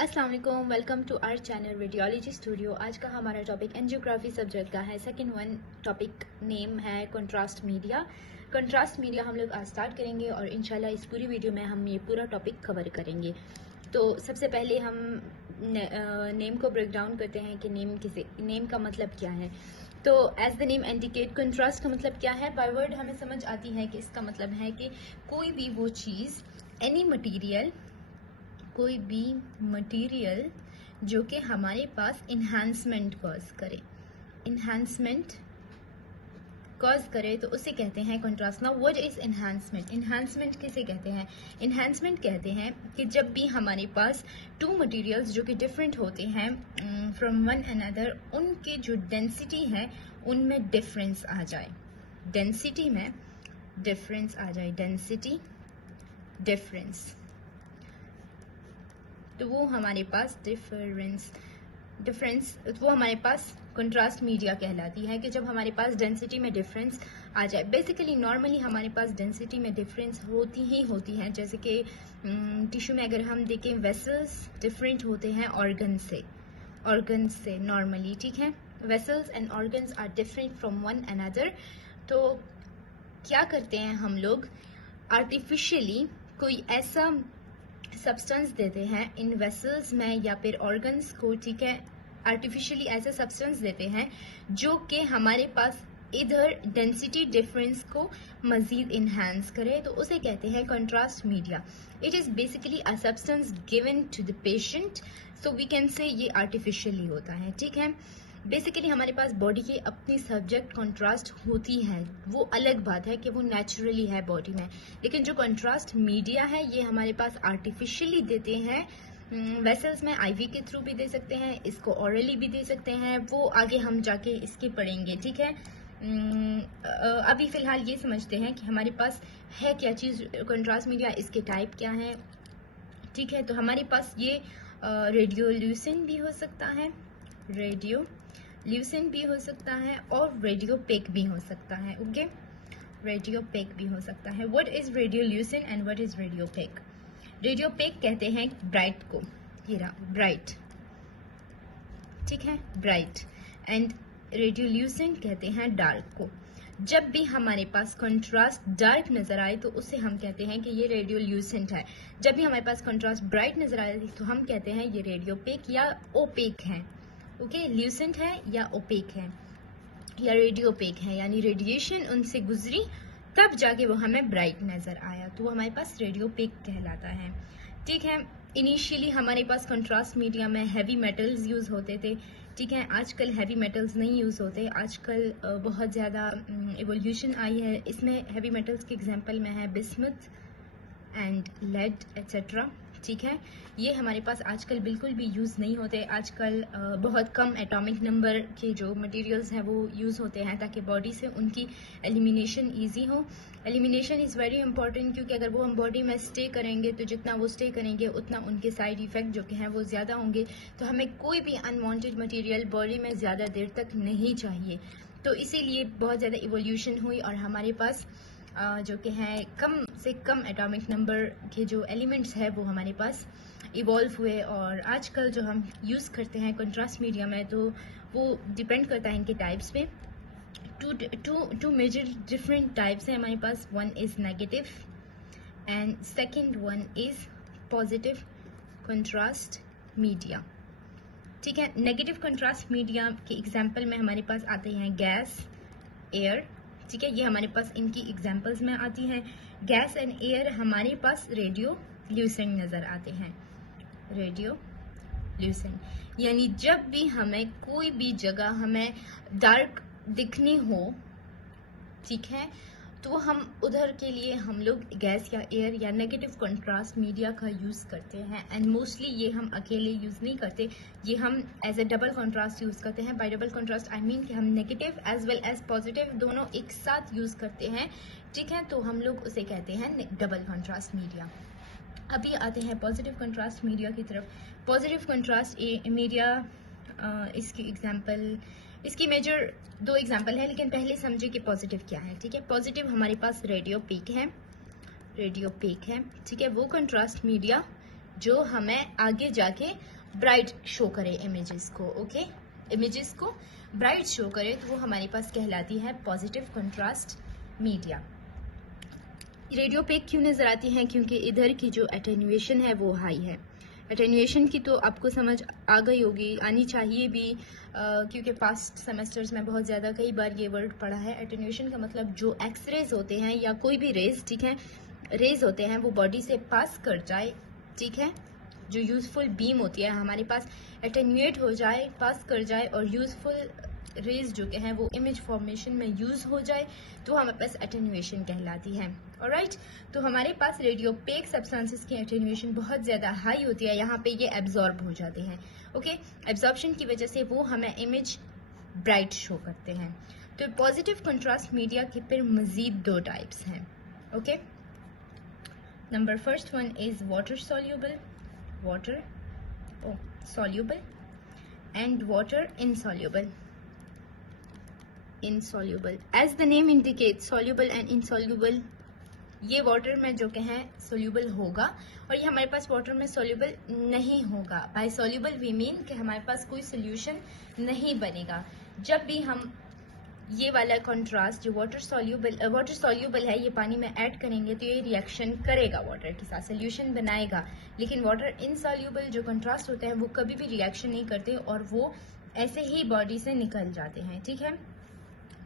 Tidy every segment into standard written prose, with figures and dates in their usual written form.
अस्सलाम वालेकुम, welcome to our channel radiology studio. आज का हमारा टॉपिक एंजियोग्राफी सब्जेक्ट का है। सेकंड वन टॉपिक नेम है कंट्रास्ट मीडिया। कंट्रास्ट मीडिया हम लोग आज स्टार्ट करेंगे और इंशाल्लाह इस पूरी वीडियो में हम ये पूरा टॉपिक कवर करेंगे। तो सबसे पहले हम नेम को ब्रेक डाउन करते हैं कि नेम का मतलब क्या है। तो as the name indicate, contrast का मतलब क्या है। बाय वर्ड हमें समझ आती है कि इसका मतलब है कि कोई भी वो चीज़, एनी मटीरियल, कोई भी मटेरियल जो कि हमारे पास इन्हांसमेंट कॉज करे तो उसे कहते हैं contrast. Now what is enhancement? Enhancement किसे कहते हैं? इन्हांसमेंट कहते हैं कि जब भी हमारे पास टू मटेरियल्स जो कि डिफरेंट होते हैं फ्रॉम वन अनदर, उनकी जो डेंसिटी है उनमें डिफरेंस आ जाए, डेंसिटी में डिफरेंस आ जाए, डेंसिटी डिफरेंस, तो वो हमारे पास डिफरेंस वो हमारे पास कंट्रास्ट मीडिया कहलाती है। कि जब हमारे पास डेंसिटी में डिफरेंस आ जाए, बेसिकली नॉर्मली हमारे पास डेंसिटी में डिफरेंस होती हैं। जैसे कि टिश्यू में अगर हम देखें, वेसल्स डिफरेंट होते हैं ऑर्गन से नॉर्मली, ठीक है। Vessels and organs are different from one another. तो क्या करते हैं हम लोग, आर्टिफिशियली कोई ऐसा सब्सटेंस देते हैं इन वेसल्स में या फिर ऑर्गन्स को, ठीक है। आर्टिफिशियली ऐसा सब्सटेंस देते हैं जो कि हमारे पास इधर डेंसिटी डिफरेंस को मजीद इन्हांस करे, तो उसे कहते हैं contrast media. It is basically a substance given to the patient, so we can say ये आर्टिफिशियली होता है, ठीक है। बेसिकली हमारे पास बॉडी की अपनी सब्जेक्ट कंट्रास्ट होती है, वो अलग बात है कि वो नेचुरली है बॉडी में, लेकिन जो कंट्रास्ट मीडिया है ये हमारे पास आर्टिफिशियली देते हैं। वेसल्स में आईवी के थ्रू भी दे सकते हैं, इसको ऑरली भी दे सकते हैं, वो आगे हम जाके इसके पढ़ेंगे, ठीक है। अभी फ़िलहाल ये समझते हैं कि हमारे पास है क्या चीज़ कंट्रास्ट मीडिया, इसके टाइप क्या है, ठीक है। तो हमारे पास ये रेडियोल्यूसेंट भी हो सकता है, रेडियोल्यूसेंट भी हो सकता है, और रेडियोपेक भी हो सकता है, ओके। रेडियोपेक भी हो सकता है। What is radiolucent and what is radiopaque? Radiopaque कहते हैं ब्राइट को, ये रहा ब्राइट, ठीक है, ब्राइट। एंड रेडियोल्यूसेंट कहते हैं डार्क को। जब भी हमारे पास कंट्रास्ट डार्क नजर आए तो उसे हम कहते हैं कि ये रेडियोल्यूसेंट है। जब भी हमारे पास कंट्रास्ट ब्राइट नजर आए तो हम कहते हैं ये रेडियोपेक या ओपेक है, ओके। ल्यूसेंट है या ओपेक है या रेडियोपेक है, यानी रेडिएशन उनसे गुजरी तब जाके वो हमें ब्राइट नजर आया, तो वो हमारे पास रेडियोपेक कहलाता है, ठीक है। इनिशियली हमारे पास कंट्रास्ट मीडिया में हैवी मेटल्स यूज होते थे, ठीक है। आजकल हैवी मेटल्स नहीं यूज होते, आजकल बहुत ज़्यादा इवोल्यूशन आई है। इसमें हैवी मेटल्स के एग्जांपल में है बिस्मुथ एंड लेड एट्सेट्रा, ठीक है। ये हमारे पास आजकल बिल्कुल भी यूज़ नहीं होते। आजकल बहुत कम एटॉमिक नंबर के जो मटेरियल्स हैं वो यूज़ होते हैं ताकि बॉडी से उनकी एलिमिनेशन ईजी हो। एलिमिनेशन इज़ वेरी इंपॉर्टेंट, क्योंकि अगर वो हम बॉडी में स्टे करेंगे तो जितना वो स्टे करेंगे उतना उनके साइड इफ़ेक्ट जो कि हैं वो ज़्यादा होंगे। तो हमें कोई भी अनवांटेड मटेरियल बॉडी में ज़्यादा देर तक नहीं चाहिए। तो इसीलिए बहुत ज़्यादा इवोल्यूशन हुई और हमारे पास जो कि हैं कम से कम एटॉमिक नंबर के जो एलिमेंट्स है वो हमारे पास इवॉल्व हुए। और आजकल जो हम यूज़ करते हैं कंट्रास्ट मीडिया में, तो वो डिपेंड करता है इनके टाइप्स पे। टू मेजर डिफरेंट टाइप्स हैं हमारे पास। One is negative and second one is positive contrast media, ठीक है। नेगेटिव कंट्रास्ट मीडिया के एग्जाम्पल में हमारे पास आते हैं गैस, एयर, ठीक है। ये हमारे पास इनकी एग्जांपल्स में आती हैं। गैस एंड एयर हमारे पास रेडियोल्यूसेंट नजर आते हैं, रेडियोल्यूसेंट। यानी जब भी हमें कोई भी जगह हमें डार्क दिखनी हो, ठीक है, तो हम उधर के लिए हम लोग गैस या एयर या नेगेटिव कंट्रास्ट मीडिया का यूज़ करते हैं। एंड मोस्टली ये हम अकेले यूज़ नहीं करते, ये हम as a double contrast use करते हैं। By double contrast I mean कि हम negative as well as positive दोनों एक साथ यूज़ करते हैं, ठीक है। तो हम लोग उसे कहते हैं डबल कंट्रास्ट मीडिया। अभी आते हैं पॉजिटिव कंट्रास्ट मीडिया की तरफ। पॉजिटिव कंट्रास्ट मीडिया, इसकी एग्जाम्पल, इसकी मेजर दो एग्जाम्पल है, लेकिन पहले समझे कि पॉजिटिव क्या है, ठीक है। पॉजिटिव हमारे पास रेडियोपेक है, ठीक है। वो कंट्रास्ट मीडिया जो हमें आगे जाके ब्राइट शो करे इमेजेस को। ओके, इमेजेस को ब्राइट शो करे तो वो हमारे पास कहलाती है positive contrast media. Radio pack क्यों नजर आती हैं? क्योंकि इधर की जो एटेन्यूएशन है वो हाई है। एटेन्यूएशन की तो आपको समझ आ गई होगी, आनी चाहिए भी, क्योंकि पास्ट सेमेस्टर्स में बहुत ज़्यादा कई बार ये वर्ड पढ़ा है। एटेन्यूएशन का मतलब जो एक्सरेज होते हैं या कोई भी रेज, ठीक है, रेज होते हैं वो बॉडी से पास कर जाए, ठीक है, जो यूजफुल बीम होती है हमारे पास एटेन्यूएट हो जाए, पास कर जाए और यूजफुल रेज जो के हैं वो इमेज फॉर्मेशन में यूज हो जाए तो हमारे पास एटेन्यूएशन कहलाती है। ऑलराइट, तो हमारे पास रेडियो पेक सब्सटेंसेस की एटेन्यूएशन बहुत ज़्यादा हाई होती है, यहाँ पे ये एब्जॉर्ब हो जाते हैं। ओके, एब्जॉर्प्शन की वजह से वो हमें इमेज ब्राइट शो करते हैं। तो पॉजिटिव कंट्रास्ट मीडिया के फिर मजीद 2 टाइप्स हैं। Okay, number first one is water soluble, water soluble and water insoluble. Insoluble, as the name indicates, soluble and insoluble, ये वाटर में जो कि है सोल्यूबल होगा और ये हमारे पास वाटर में सोल्यूबल नहीं होगा। बाय सोल्यूबल वी मीन कि हमारे पास कोई सोल्यूशन नहीं बनेगा। जब भी हम ये वाला कंट्रास्ट जो वाटर सॉल्यूबल है ये पानी में ऐड करेंगे तो ये रिएक्शन करेगा वाटर के साथ, सोल्यूशन बनाएगा। लेकिन वाटर इनसॉल्यूबल जो कंट्रास्ट होते हैं वो कभी भी रिएक्शन नहीं करते और वो ऐसे ही बॉडी से निकल जाते हैं। ठीक है,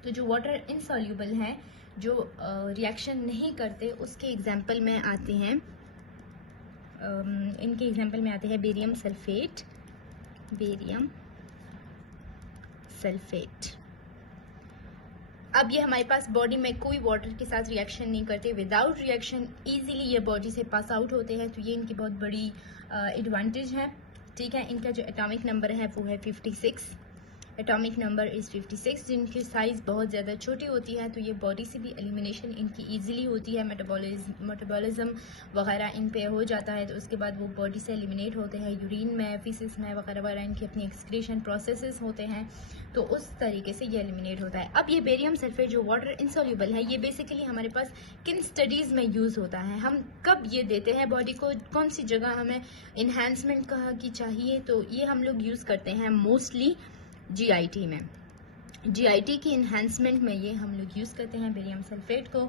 तो जो वाटर इनसॉल्यूबल हैं, जो रिएक्शन नहीं करते, उसके एग्जाम्पल में आते हैं, इनके एग्जाम्पल में आते हैं बेरियम सल्फेट, बेरियम सल्फेट। अब ये हमारे पास बॉडी में कोई वाटर के साथ रिएक्शन नहीं करते, विदाउट रिएक्शन इजीली ये बॉडी से पास आउट होते हैं, तो ये इनकी बहुत बड़ी एडवांटेज है। ठीक है, इनका जो एटॉमिक नंबर है वो है 56, एटॉमिक नंबर इज 56, जिनकी साइज बहुत ज़्यादा छोटी होती है, तो ये बॉडी से भी एलिमिनेशन इनकी इजीली होती है, मेटाबॉलिज्म वगैरह इन पे हो जाता है, तो उसके बाद वो बॉडी से एलिमिनेट होते हैं, यूरिन में, फीसिस में वगैरह वगैरह इनकी अपनी एक्सक्रीशन प्रोसेसेस होते हैं, तो उस तरीके से ये एलिमिनेट होता है। अब ये बेरियम सल्फेट जो वाटर इनसॉल्यूबल है, ये बेसिकली हमारे पास किन स्टडीज़ में यूज़ होता है, हम कब ये देते हैं बॉडी को, कौन सी जगह हमें इन्हांसमेंट कहा की चाहिए, तो ये हम लोग यूज़ करते हैं मोस्टली जीआईटी में। जीआईटी की इन्हांसमेंट में ये हम लोग यूज़ करते हैं बेरियम सल्फेट को।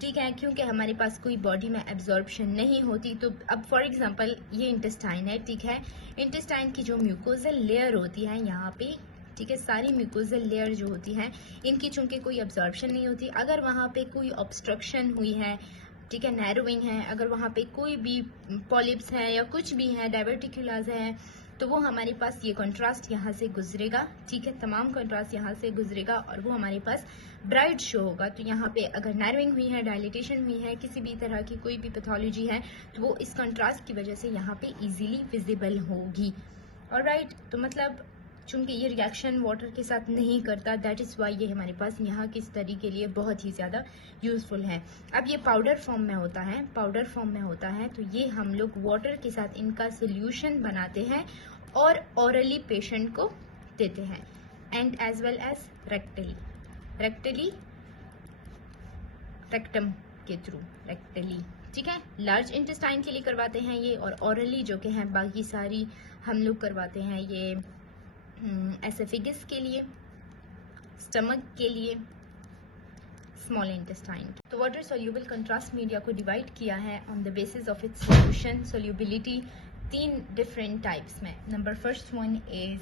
ठीक है, क्योंकि हमारे पास कोई बॉडी में एब्जॉर्प्शन नहीं होती, तो अब फॉर एग्जांपल ये इंटेस्टाइन है, ठीक है, इंटेस्टाइन की जो म्यूकोजल लेयर होती है यहाँ पे, ठीक है, सारी म्यूकोजल लेयर जो होती है इनकी चूंकि कोई एब्जॉर्प्शन नहीं होती, अगर वहाँ पे कोई ऑब्स्ट्रक्शन हुई है, ठीक है, नैरोइंग है, अगर वहाँ पे कोई भी पॉलिप्स है या कुछ भी है, डायवर्टिकुलाज है, तो वो हमारे पास ये कंट्रास्ट यहाँ से गुजरेगा। ठीक है, तमाम कंट्रास्ट यहाँ से गुजरेगा और वो हमारे पास ब्राइट शो होगा। तो यहाँ पे अगर नैरोइंग हुई है, डायलिटेशन हुई है, किसी भी तरह की कोई भी पैथोलॉजी है, तो वो इस कंट्रास्ट की वजह से यहाँ पे इजीली विजिबल होगी। ऑलराइट, तो मतलब चूंकि ये रिएक्शन वाटर के साथ नहीं करता, दैट इज़ वाई ये हमारे पास यहाँ की स्टडी के लिए बहुत ही ज़्यादा यूज़फुल है। अब ये पाउडर फॉर्म में होता है, पाउडर फॉर्म में होता है, तो ये हम लोग वाटर के साथ इनका सोल्यूशन बनाते हैं और ऑरली पेशेंट को देते हैं, and as well as rectally, rectum के थ्रू, रेक्टली। ठीक है, लार्ज इंटेस्टाइन के लिए करवाते हैं ये, और ऑरली जो के हैं बाकी सारी हम लोग करवाते हैं ये एसोफेगस के लिए, स्टमक के लिए, स्मॉल इंटेस्टाइन। तो वाटर सोल्यूबल कंट्रास्ट मीडिया को डिवाइड किया है on the basis of its solution solubility 3 different types में। Number first one is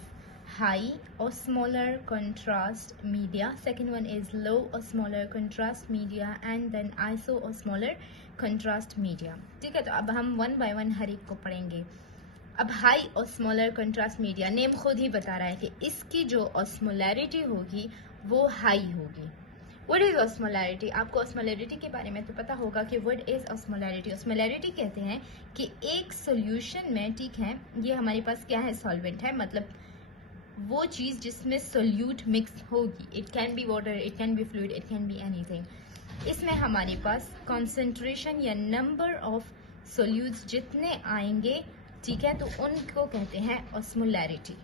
high और osmolar contrast media, second one is low और osmolar contrast media, and then iso और osmolar contrast media. ठीक है, तो अब हम 1 बाय 1 हर एक को पढ़ेंगे। अब हाई और स्मॉलर कंट्रास्ट मीडिया, नेम खुद ही बता रहा है कि इसकी जो ऑस्मोलैरिटी होगी वो हाई होगी। What is osmolarity? आपको ऑस्मोलैरिटी के बारे में तो पता होगा कि व्हाट इज ऑस्मोलैरिटी। ऑस्मोलैरिटी कहते हैं कि एक सोल्यूशन में, ठीक है, ये हमारे पास क्या है, सॉल्वेंट है, मतलब वो चीज़ जिसमें सोल्यूट मिक्स होगी। It can be water, it can be fluid, it can be anything. इसमें हमारे पास कॉन्सेंट्रेशन या नंबर ऑफ सोल्यूट्स जितने आएंगे, ठीक है, तो उनको कहते हैं ऑस्मोलैरिटी।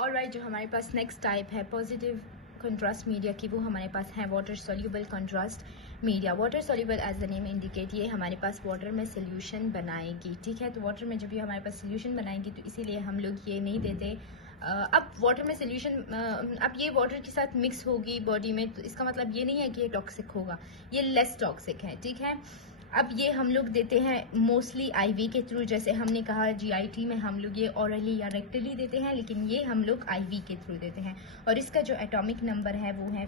ऑलराइट, जो हमारे पास नेक्स्ट टाइप है पॉजिटिव कंट्रास्ट मीडिया की, वो हमारे पास है water soluble contrast media. Water soluble as the name indicate, ये हमारे पास वाटर में सोल्यूशन बनाएगी, ठीक है। तो वाटर में जब ये हमारे पास सोल्यूशन बनाएगी तो इसीलिए हम लोग ये नहीं देते। अब वाटर में सोल्यूशन, अब ये वाटर के साथ मिक्स होगी बॉडी में, तो इसका मतलब ये नहीं है कि ये टॉक्सिक होगा, ये लेस टॉक्सिक है, ठीक है। अब ये हम लोग देते हैं मोस्टली आईवी के थ्रू, जैसे हमने कहा जीआईटी में हम लोग ये ऑरली या रेक्टली देते हैं, लेकिन ये हम लोग आईवी के थ्रू देते हैं। और इसका जो एटॉमिक नंबर है वो है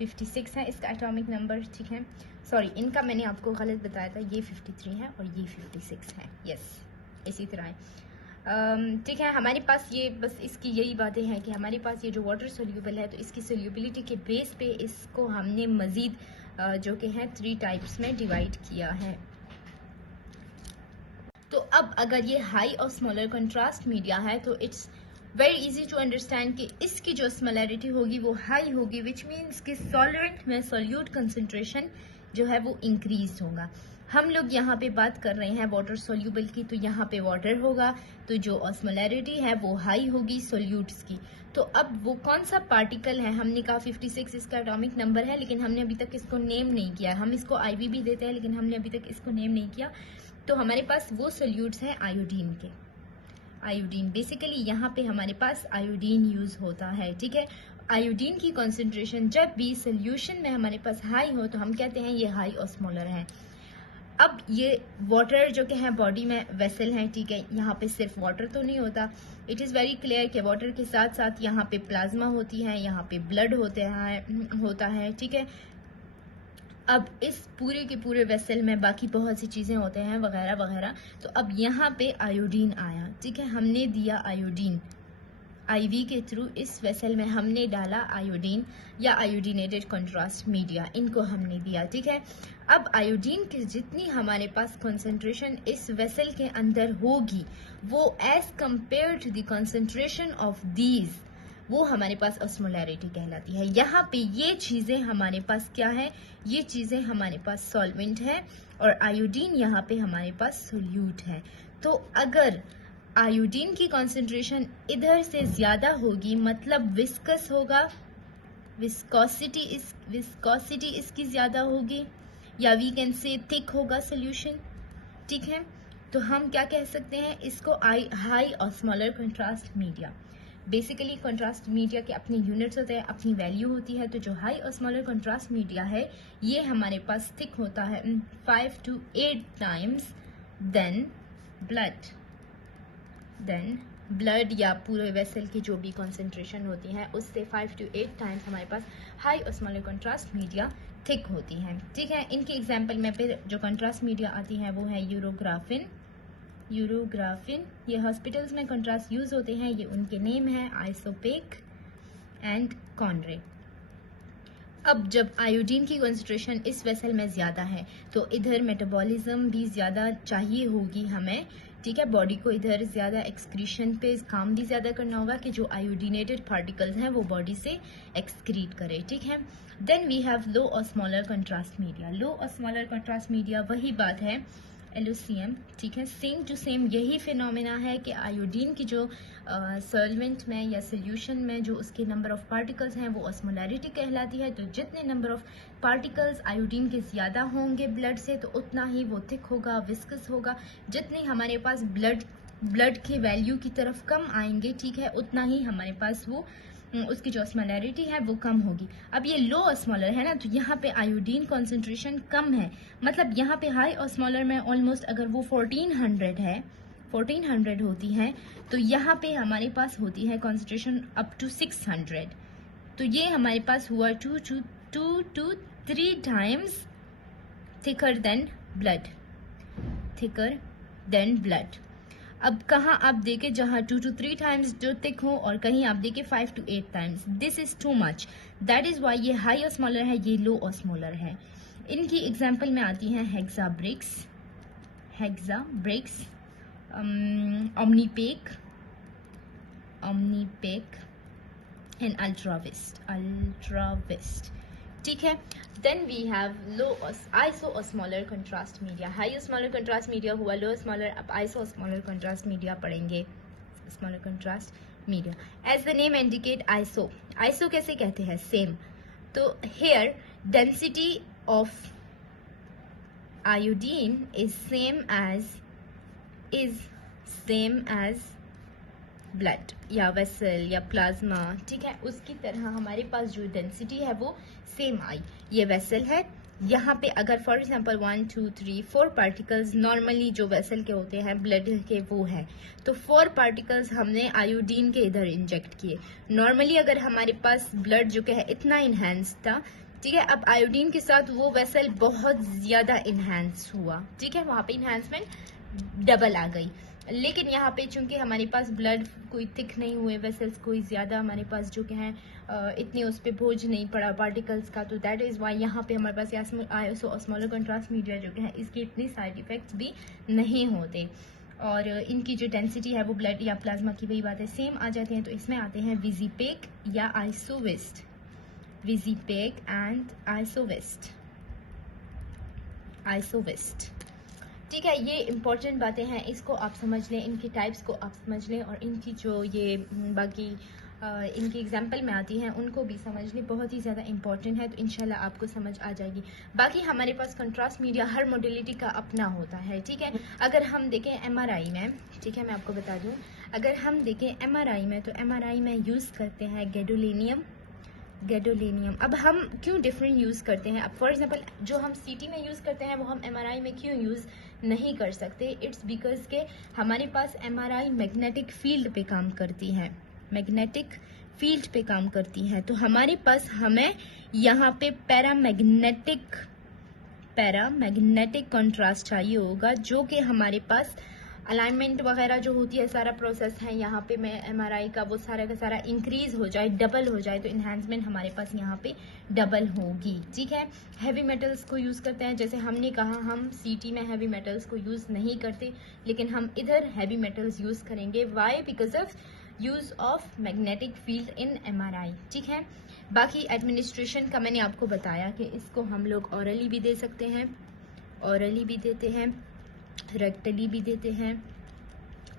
56 है इसका एटॉमिक नंबर, ठीक है। सॉरी, इनका मैंने आपको गलत बताया था, ये 53 है और ये 56 है, यस, इसी तरह है, ठीक है। हमारे पास ये बस इसकी यही बातें हैं कि हमारे पास ये जो वाटर सोल्यूबल है, तो इसकी सोल्यूबिलिटी के बेस पे इसको हमने मज़ीद जो कि है 3 टाइप्स में डिवाइड किया है। तो अब अगर ये हाई और स्मॉलर कंट्रास्ट मीडिया है तो it's very easy to understand कि इसकी जो स्मोलैरिटी होगी वो हाई होगी, विच मीन्स कि सॉल्वेंट में सोल्यूट कंसंट्रेशन जो है वो इंक्रीज होगा। हम लोग यहाँ पे बात कर रहे हैं वाटर सोल्यूबल की, तो यहाँ पे वाटर होगा, तो जो ऑस्मोलैरिटी है वो हाई होगी सोल्यूट्स की। तो अब वो कौन सा पार्टिकल है, हमने कहा 56 इसका एटॉमिक नंबर है, लेकिन हमने अभी तक इसको नेम नहीं किया। हम इसको आईवी भी देते हैं, लेकिन हमने अभी तक इसको नेम नहीं किया। तो हमारे पास वो सोल्यूट्स हैं आयोडीन के। आयोडीन बेसिकली यहाँ पे हमारे पास आयोडीन यूज होता है, ठीक है। आयोडीन की कॉन्सेंट्रेशन जब भी सोल्यूशन में हमारे पास हाई हो तो हम कहते हैं ये हाई ऑस्मोलर है। अब ये वाटर जो कि है बॉडी में वेसल है, ठीक है, यहाँ पे सिर्फ वाटर तो नहीं होता। इट इज़ वेरी क्लियर कि वाटर के साथ साथ यहाँ पे प्लाज्मा होती है, यहाँ पे ब्लड होता है, ठीक है। अब इस पूरे के पूरे वेसल में बाकी बहुत सी चीज़ें होते हैं वगैरह वगैरह। तो अब यहाँ पे आयोडीन आया, ठीक है, हमने दिया आयोडीन आईवी के थ्रू, इस वेसल में हमने डाला आयोडीन या आयोडीनेटेड कंट्रास्ट मीडिया, इनको हमने दिया, ठीक है। अब आयोडीन की जितनी हमारे पास कंसंट्रेशन इस वेसल के अंदर होगी वो as compare to the concentration of these, वो हमारे पास ऑस्मोलैरिटी कहलाती है। यहाँ पे ये चीज़ें हमारे पास क्या है, ये चीज़ें हमारे पास सॉल्वेंट है और आयोडीन यहाँ पे हमारे पास सोल्यूट है। तो अगर आयोडीन की कॉन्सेंट्रेशन इधर से ज़्यादा होगी मतलब विस्कस होगा, विस्कोसिटी इसकी ज़्यादा होगी, या वी कैन से थिक होगा सोल्यूशन, ठीक है। तो हम क्या कह सकते हैं इसको, हाई और osmolar contrast media. Basically contrast media के अपने यूनिट्स होते हैं, अपनी वैल्यू होती है। तो जो हाई और स्मॉलर कंट्रास्ट मीडिया है ये हमारे पास थिक होता है 5 to 8 टाइम्स देन ब्लड या पूरे वेसल की जो भी कॉन्सेंट्रेशन होती है उससे 5 to 8 टाइम्स हमारे पास हाई और स्मॉलर कंट्रास्ट मीडिया थिक होती है, ठीक है। इनके एग्जाम्पल में फिर जो कंट्रास्ट मीडिया आती है वो है यूरोग्राफिन, ये हॉस्पिटल्स में कंट्रास्ट यूज होते हैं, ये उनके नेम है आइसोपेक एंड कॉन्ड्रे। अब जब आयोडीन की कंसंट्रेशन इस वेसल में ज़्यादा है तो इधर मेटाबॉलिज्म भी ज़्यादा चाहिए होगी हमें, ठीक है। बॉडी को इधर ज़्यादा एक्सक्रीशन पे काम भी ज़्यादा करना होगा कि जो आयोडीनेटेड पार्टिकल्स हैं वो बॉडी से एक्सक्रीट करे, ठीक है। देन वी हैव लो और स्मॉलर कंट्रास्ट मीडिया। लो और स्मॉलर कंट्रास्ट मीडिया वही बात है, LOCM, ठीक है, सेम टू सेम यही फिनोमेना है कि आयोडीन की जो सॉल्वेंट में या सोल्यूशन में जो उसके नंबर ऑफ पार्टिकल्स हैं वो ऑस्मोलैरिटी कहलाती है। तो जितने नंबर ऑफ पार्टिकल्स आयोडीन के ज़्यादा होंगे ब्लड से तो उतना ही वो थिक होगा, विस्कस होगा। जितने हमारे पास ब्लड की वैल्यू की तरफ कम आएंगे, ठीक है, उतना ही हमारे पास वो उसकी जो ऑस्मोलैरिटी है वो कम होगी। अब ये लो ऑस्मोलर है ना, तो यहाँ पे आयोडीन कॉन्सेंट्रेशन कम है, मतलब यहाँ पे हाई ऑस्मोलर में ऑलमोस्ट अगर वो 1400 होती है तो यहाँ पे हमारे पास होती है कॉन्सेंट्रेशन अप टू 600। तो ये हमारे पास हुआ 2 to 3 times thicker than blood. अब कहाँ आप देखें जहाँ 2 to 3 टाइम्स जो थिक हो और कहीं आप देखें 5 to 8 times, this is too much. That is why ये हाई ऑस्मोलर है, ये लो ऑस्मोलर है। इनकी एग्जाम्पल में आती हैं हेक्साब्रिक्स, ओमनीपेक एंड अल्ट्राविस्ट, ठीक है। Then we have low isosmolar contrast media. High osmolar contrast media हुआ लो ऑस्मोलर, अब आइसोस्मोलर कंट्रास्ट मीडिया पढ़ेंगे। Osmolar contrast media as the name indicate iso कैसे कहते हैं, सेम। तो here density of iodine is same as blood या vessel या plasma, ठीक है, उसकी तरह हमारे पास जो डेंसिटी है वो सेम आई। ये वेसल है, यहाँ पे अगर फॉर एग्जांपल 1 2 3 4 पार्टिकल्स नॉर्मली जो वेसल के होते हैं ब्लड के वो है, तो 4 पार्टिकल्स हमने आयोडीन के इधर इंजेक्ट किए। नॉर्मली अगर हमारे पास ब्लड जो है इतना इन्हेंस था, ठीक है, अब आयोडीन के साथ वो वेसल बहुत ज्यादा इन्हेंस हुआ, ठीक है, वहां पे इन्हेंसमेंट डबल आ गई। लेकिन यहाँ पे चूंकि हमारे पास ब्लड कोई थिक नहीं हुए, वेसल्स कोई ज़्यादा हमारे पास जो है इतनी उस पर बोझ नहीं पड़ा पार्टिकल्स का, तो दैट इज़ वाई यहाँ पे हमारे पास स्मॉलर कंट्रास्ट मीडिया जो है इसके इतने साइड इफ़ेक्ट्स भी नहीं होते, और इनकी जो डेंसिटी है वो ब्लड या प्लाज्मा की वही बात है सेम आ जाती हैं। तो इसमें आते हैं विजिपेक या आइसोविस्ट, विजिपेक एंड आइसोविस्ट, ठीक है। ये इंपॉर्टेंट बातें हैं, इसको आप समझ लें, इनकी टाइप्स को आप समझ लें, और इनकी जो ये बाकी इनकी एग्जाम्पल में आती हैं उनको भी समझ लें, बहुत ही ज़्यादा इंपॉर्टेंट है, तो इंशाल्लाह आपको समझ आ जाएगी। बाकी हमारे पास कंट्रास्ट मीडिया हर मॉडलिटी का अपना होता है, ठीक है। अगर हम देखें एमआरआई में, ठीक है, मैं आपको बता दूँ, अगर हम देखें एमआरआई में, तो एमआरआई में यूज़ करते हैं गैडोलिनियम। अब हम क्यों डिफरेंट यूज़ करते हैं, अब फॉर एग्जांपल जो हम सीटी में यूज़ करते हैं वो हम एमआरआई में क्यों यूज़ नहीं कर सकते, इट्स बिकॉज के हमारे पास एमआरआई मैग्नेटिक फील्ड पे काम करती है, मैग्नेटिक फील्ड पे काम करती है, तो हमारे पास हमें यहाँ पे पैरामैग्नेटिक कंट्रास्ट चाहिए होगा, जो कि हमारे पास अलाइनमेंट वगैरह जो होती है, सारा प्रोसेस है यहाँ पे मैं एमआरआई का वो सारा का सारा इंक्रीज हो जाए, डबल हो जाए, तो इन्हांसमेंट हमारे पास यहाँ पे डबल होगी, ठीक है। हैवी मेटल्स को यूज़ करते हैं, जैसे हमने कहा हम सीटी में हैवी मेटल्स को यूज़ नहीं करते, लेकिन हम इधर हैवी मेटल्स यूज़ करेंगे, why, because of use of magnetic field in MRI, ठीक है। बाकी एडमिनिस्ट्रेशन का मैंने आपको बताया कि इसको हम लोग ऑरली भी दे सकते हैं, ऑरली भी देते हैं, रेक्टली भी देते हैं,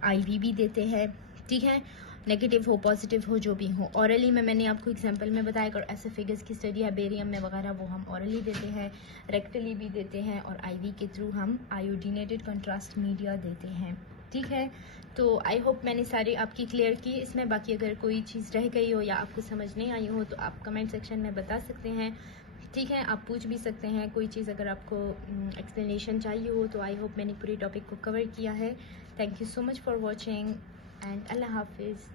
आईवी भी देते हैं, ठीक है, नेगेटिव हो पॉजिटिव हो जो भी हो। ऑरली में मैंने आपको एग्जांपल में बताया, और एसोफेगस की स्टडी है बेरियम में वगैरह, वो हम ऑरली देते हैं, रेक्टली भी देते हैं, और आईवी के थ्रू हम आयोडीनेटेड कंट्रास्ट मीडिया देते हैं, ठीक है। तो आई होप मैंने सारी आपकी क्लियर की इसमें। बाकी अगर कोई चीज़ रह गई हो या आपको समझ नहीं आई हो तो आप कमेंट सेक्शन में बता सकते हैं, ठीक है, आप पूछ भी सकते हैं कोई चीज़ अगर आपको एक्सप्लेनेशन चाहिए हो, तो आई होप मैंने पूरी टॉपिक को कवर किया है। Thank you so much for watching and अल्लाह हाफिज़।